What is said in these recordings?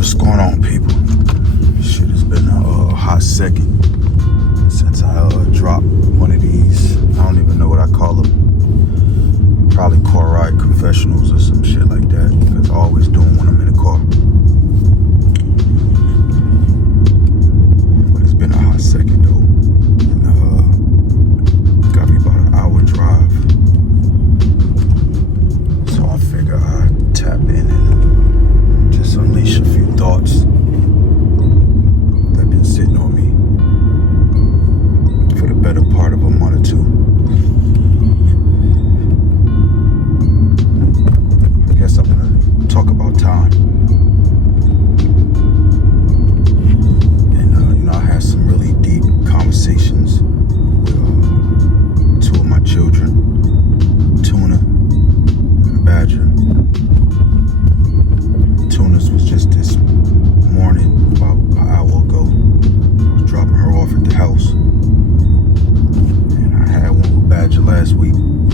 What's going on, people? Shit, it's been a hot second since I dropped one of these. I don't even know what I call them. Probably car ride confessionals or some shit like that. Because I always do them when I'm in the car. But it's been a hot second though. And got me about an hour drive. So I figure I'd tap in and just unleash a few thoughts that have been sitting on me for the better part of a month or two. I guess I'm gonna talk about time. And I had some really deep conversations with two of my children, Tuna and Badger. Tuna's was just this morning, about an hour ago. I was dropping her off at the house. And I had one with Badger last week. And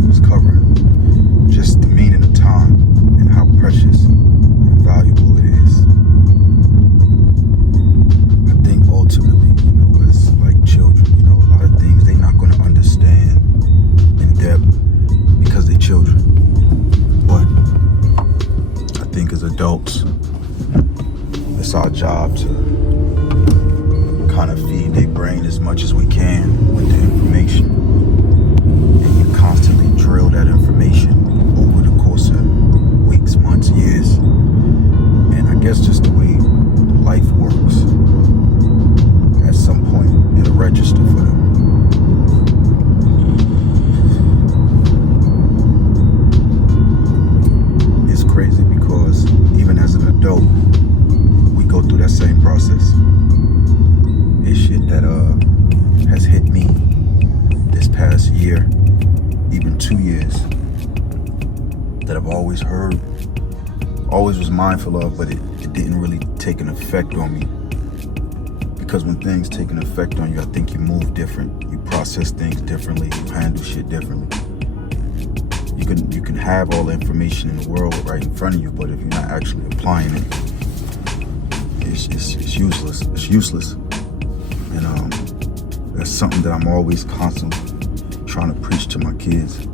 we was covering just the meaning of time and how precious and valuable it is. I think ultimately, as like children, a lot of things they're not going to understand in depth because they're children. But I think as adults, it's our job to kind of feed their brain as much as we can with the information. And you constantly drill that information over the course of weeks, months, years. And I guess just the way life works, at some point it'll register for them. It's crazy because even as an adult, we go through that same process. It's shit that has hit me this past year, even 2 years, that I've always heard, always was mindful of, but it didn't really take an effect on me. Because when things take an effect on you, I think you move different, you process things differently, you handle shit differently. You can have all the information in the world right in front of you, but if you're not actually applying it, it's useless. It's useless. And that's something that I'm always constantly trying to preach to my kids.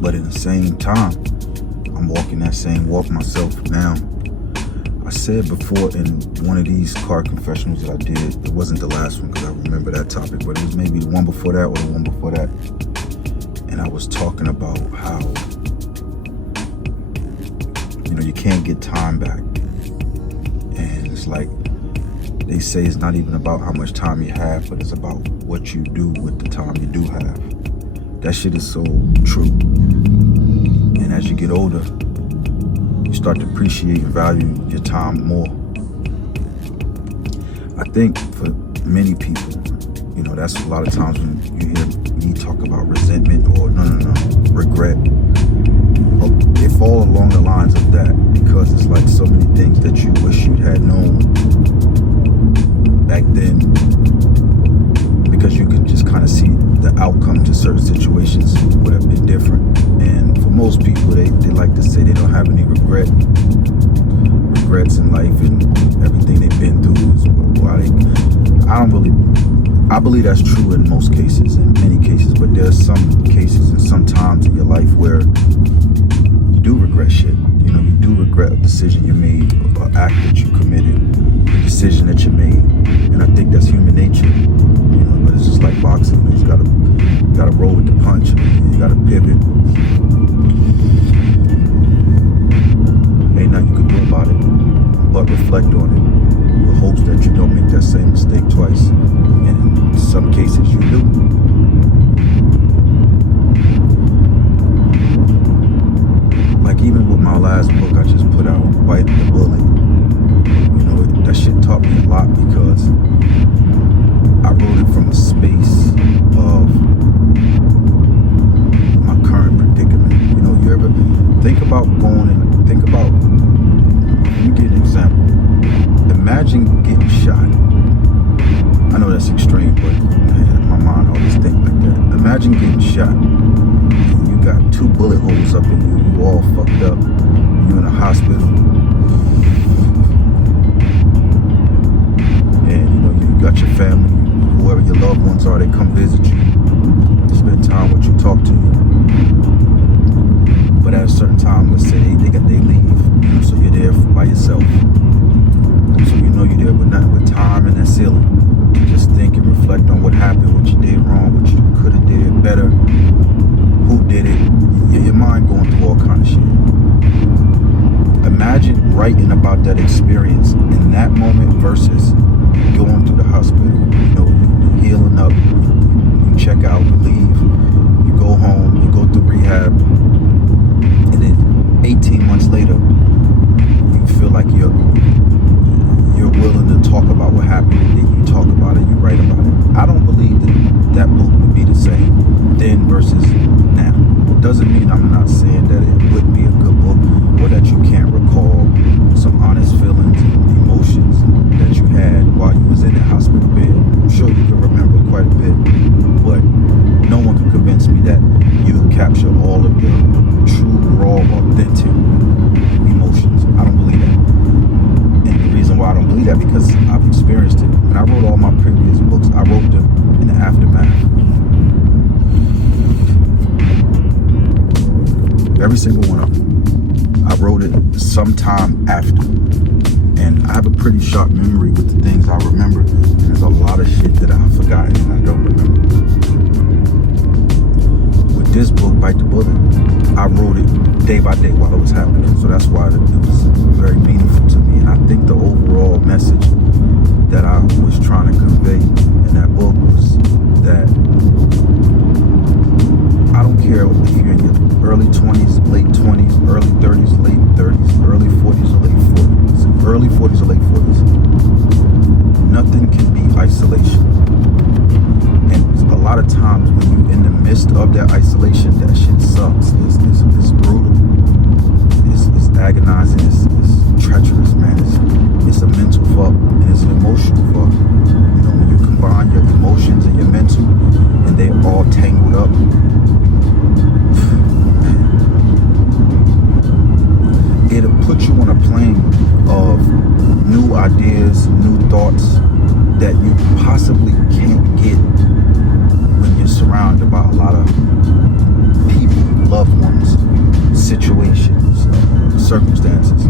But at the same time, I'm walking that same walk myself now. I said before in one of these car confessionals that I did, it wasn't the last one because I remember that topic, but it was maybe the one before that or the one before that. And I was talking about how, you can't get time back. And it's like, they say it's not even about how much time you have, but it's about what you do with the time you do have. That shit is so true. And as you get older, you start to appreciate and value your time more. I think for many people, that's a lot of times when you hear me talk about resentment or regret. But they fall along the lines of that because it's like so many things that you wish you had known back then, because you could just kind of see the outcome to certain situations would have been different. And for most people, they like to say they don't have any regrets in life and everything they've been through is why I believe that's true in most cases, in many cases, but there's some cases and some times in your life where you do regret shit. You do regret a decision you made, or an act that you committed, a decision that you made. And I think that's human nature. But it's just like boxing. You gotta roll with the punch. You gotta pivot. Ain't nothing you can do about it but reflect on it with hopes that you don't make that same mistake twice. And in some cases you do. Like even with my last book I just put out, Bite the Bullet, that shit taught me a lot because I wrote it from a space of my current predicament. You ever think about let me give you an example. Imagine getting shot. I know that's extreme, but man, my mind always think like that. Imagine getting shot. got 2 bullet holes up in you. You all fucked up. You in a hospital. And you know, you got your family, whoever your loved ones are, they come visit you, spend time with you, talk to you. But at a certain time, let's say they leave, you know, so you're there by yourself. So you know you're there with nothing but time and that ceiling. You just think and reflect on what happened, what you did wrong, what you could have did better, who did it. Your mind going through all kind of shit. Imagine writing about that experience in that moment versus going through the hospital, you know, healing up, you check out, you leave, you go home, you go through rehab, and then 18 months later, you feel like you're willing to talk about what happened, and then you talk about it, you write about it. I don't believe that book would be the same then versus now. Doesn't mean I'm not saying that it wouldn't be a good book or that you can't recall some honest feelings and emotions that you had while you was in the hospital bed. I'm sure you can remember quite a bit, but no one can convince me that you capture all of the true, raw, authentic emotions. I don't believe that. And the reason why I don't believe that, because I've experienced it. When I wrote all my previous books, I wrote them in the aftermath. Every single one of them. I wrote it sometime after. And I have a pretty sharp memory with the things I remember. And there's a lot of shit that I've forgotten and I don't remember. With this book, Bite the Bullet, I wrote it day by day while it was happening. So that's why it was very meaningful to me. And I think the overall message that I was trying to convey in that book was that I don't care if you're in your early 20s, late 20s, early 30s, late 30s, early 40s or late 40s, early 40s or late 40s. Nothing can be isolation. And a lot of times when you're in the midst of that isolation, that shit sucks. It's brutal. It's agonizing. It's treacherous, man. It's a mental fuck and it's an emotional fuck. You know, when you combine your emotions and your mental and they're all tangled up, it'll put you on a plane of new ideas, new thoughts that you possibly can't get when you're surrounded by a lot of people, loved ones, situations, circumstances.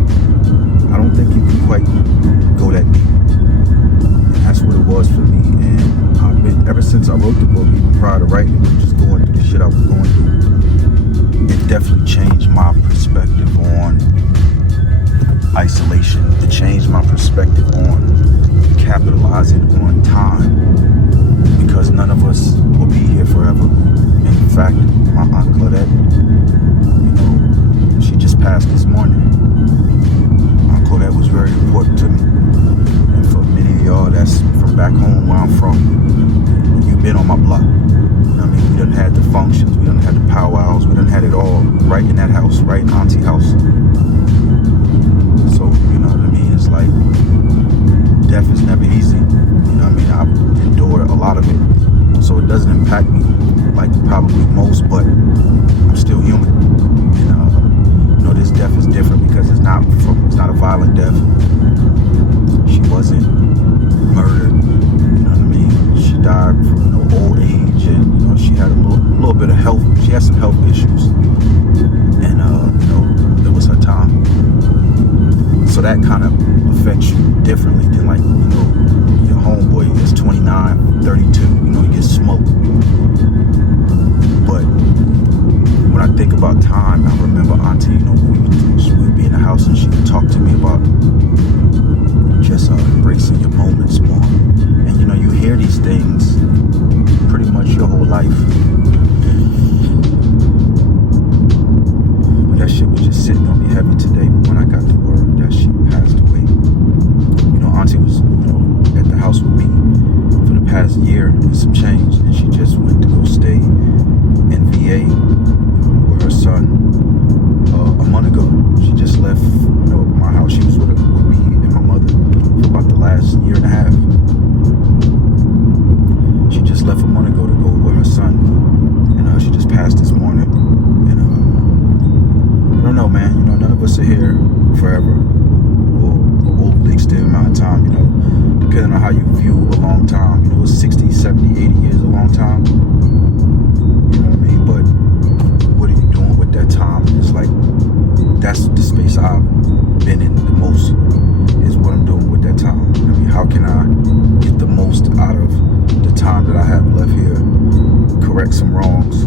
I don't think you can quite go that deep. And that's what it was for me. And I've been, ever since I wrote the book, even prior to writing it, just going through the shit I was going through, it definitely changed my perspective on isolation. It changed my perspective on capitalizing on time, because none of us will be here forever. In fact, my Aunt Claudette, you know, she just passed this morning. Aunt Claudette was very important to me. And for many of y'all that's from back home where I'm from, you've been on my block. I mean, we done had the functions, we done had the powwows, we done had it all right in that house, right in Auntie house. So, you know what I mean? It's like, death is never easy. You know what I mean? I've endured a lot of it. So it doesn't impact me like probably most, but I'm still human. And, you know, this death is different because it's not a violent death. She wasn't murdered. You know what I mean? She died from, you know, old age, and, you know, she had a little bit of health. She had some health issues. And, you know, it was her time. So that kind of affects you differently than, like, you know, your homeboy is 29, 32, you know, he gets smoked. But when I think about time, I remember Auntie, you know, we'd be in the house and she would talk to me about just embracing your moments more. And, you know, you hear these things pretty much your whole life. But that shit was just sitting on me heavy today when I got the word that she passed away. You know, Auntie was, you know, at the house with me for the past year and some change, and she just went to go stay in VA with her son a month ago. She just left, you know, my house. She was with me and my mother for about the last year and a half. She just left a month ago to go with her son some wrongs,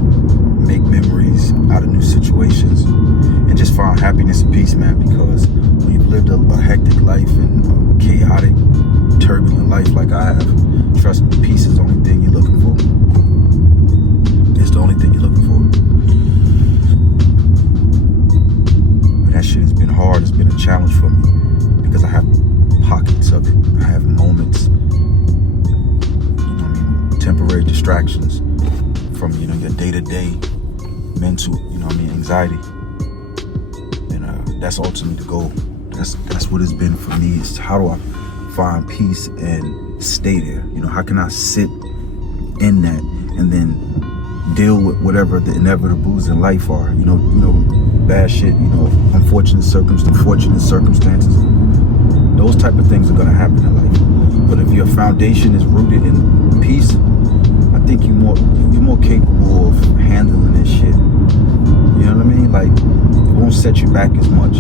make memories out of new situations, and just find happiness and peace, man. Because when you've lived a hectic life and a chaotic, turbulent life like I have, trust me, peace is the only thing you're looking for. It's the only thing you're looking for. But that shit has been hard. It's been a challenge for me because I have pockets of it. I have moments, temporary distractions from, your day-to-day mental, anxiety. And that's ultimately the goal. That's what it's been for me, is how do I find peace and stay there? How can I sit in that and then deal with whatever the inevitables in life are? Bad shit, unfortunate circumstances. Those type of things are gonna happen in life. But if your foundation is rooted in peace, I think you're more capable of handling this shit. You know what I mean? Like, it won't set you back as much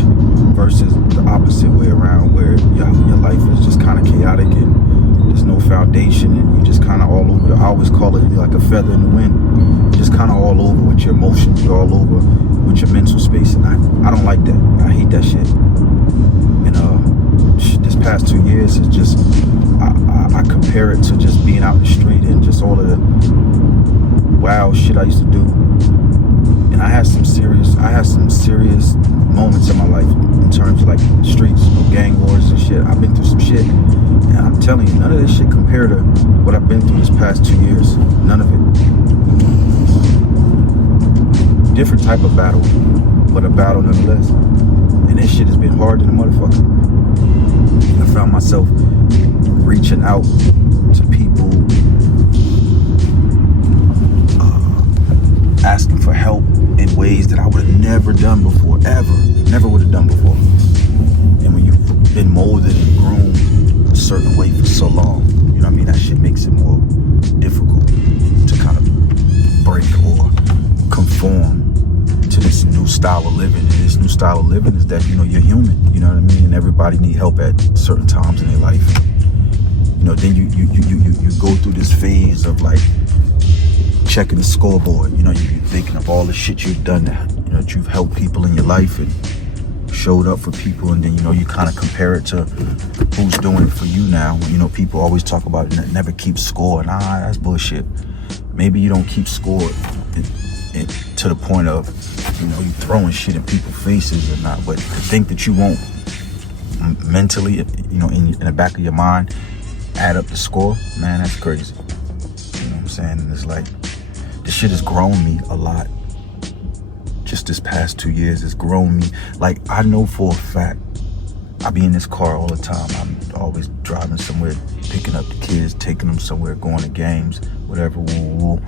versus the opposite way around, where your life is just kind of chaotic and there's no foundation and you're just kind of all over. I always call it like a feather in the wind. You're just kind of all over with your emotions. You're all over with your mental space, and I don't like that. I hate that shit. And this past 2 years is just, I compare it to just being out in the street and just all of the wild shit I used to do. And I had some serious moments in my life in terms of like streets, gang wars and shit. I've been through some shit, and I'm telling you, none of this shit compared to what I've been through this past 2 years. None of it. Different type of battle, but a battle nonetheless. And this shit has been hard than a motherfucker. I found myself reaching out to people, asking for help in ways that I would have never done before, never would have done before. And when you've been molded and groomed a certain way for so long, that shit makes it more difficult to kind of break or conform to this new style of living. And this new style of living is that, you're human, and everybody need help at certain times in their life. Then you go through this phase of like checking the scoreboard. You're thinking of all the shit you've done, that you've helped people in your life and showed up for people, and then you kind of compare it to who's doing it for you now. People always talk about it, never keep score. Nah, that's bullshit. Maybe you don't keep score to the point of you throwing shit in people's faces or not, but to think that you won't mentally, in the back of your mind, add up the score, man, that's crazy. You know what I'm saying? And it's like, this shit has grown me a lot. Just this past 2 years has grown me. Like, I know for a fact, I be in this car all the time. I'm always driving somewhere, picking up the kids, taking them somewhere, going to games, whatever, woo.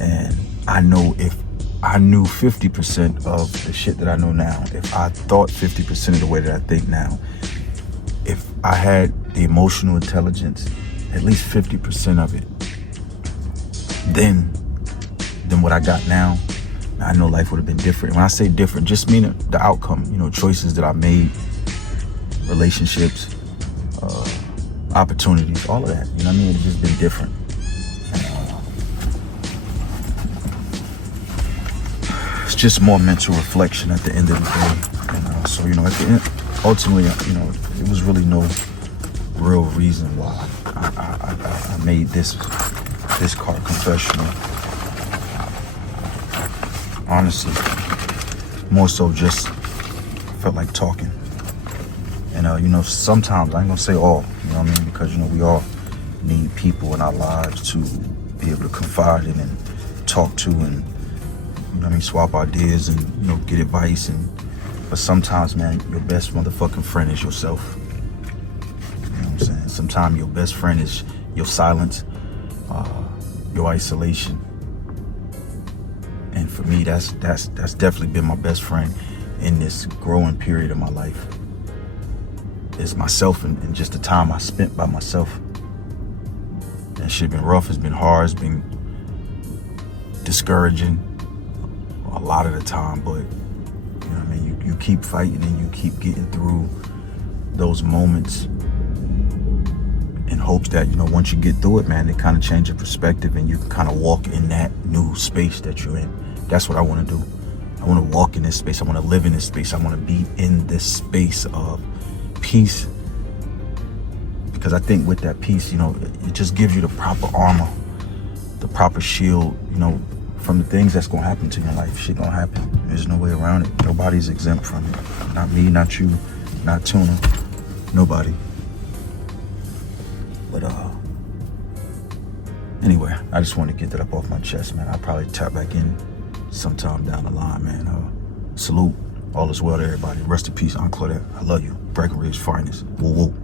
And I know if I knew 50% of the shit that I know now, if I thought 50% of the way that I think now, if I had the emotional intelligence, at least 50% of it, then what I got now, I know life would have been different. When I say different, just mean the outcome, choices that I made, relationships, opportunities, all of that. It's just been different. It's just more mental reflection at the end of the day. So, at the end, ultimately, it was really no real reason why I made this car confessional. Honestly, more so just felt like talking. And sometimes, I ain't gonna say all, because we all need people in our lives to be able to confide in and talk to, and swap ideas and get advice. But sometimes, man, your best motherfucking friend is yourself. You know what I'm saying? Sometimes your best friend is your silence, your isolation. And for me, that's definitely been my best friend in this growing period of my life. It's myself and just the time I spent by myself. That shit been rough, it's been hard, it's been discouraging a lot of the time, but you keep fighting and you keep getting through those moments in hopes that, you know, once you get through it, man, it kind of change your perspective and you can kind of walk in that new space that you're in. That's what I want to do. I want to walk in this space. I want to live in this space. I want to be in this space of peace, because I think with that peace, you know, it just gives you the proper armor, the proper shield, you know, from the things that's going to happen to you in life. Shit going to happen. There's no way around it. Nobody's exempt from it. Not me, not you, not Tuna. Nobody. But anyway, I just wanted to get that up off my chest, man. I'll probably tap back in sometime down the line, man. Salute. All is well to everybody. Rest in peace, Aunt Claudette. I love you. Breckenridge finest. Woo woo.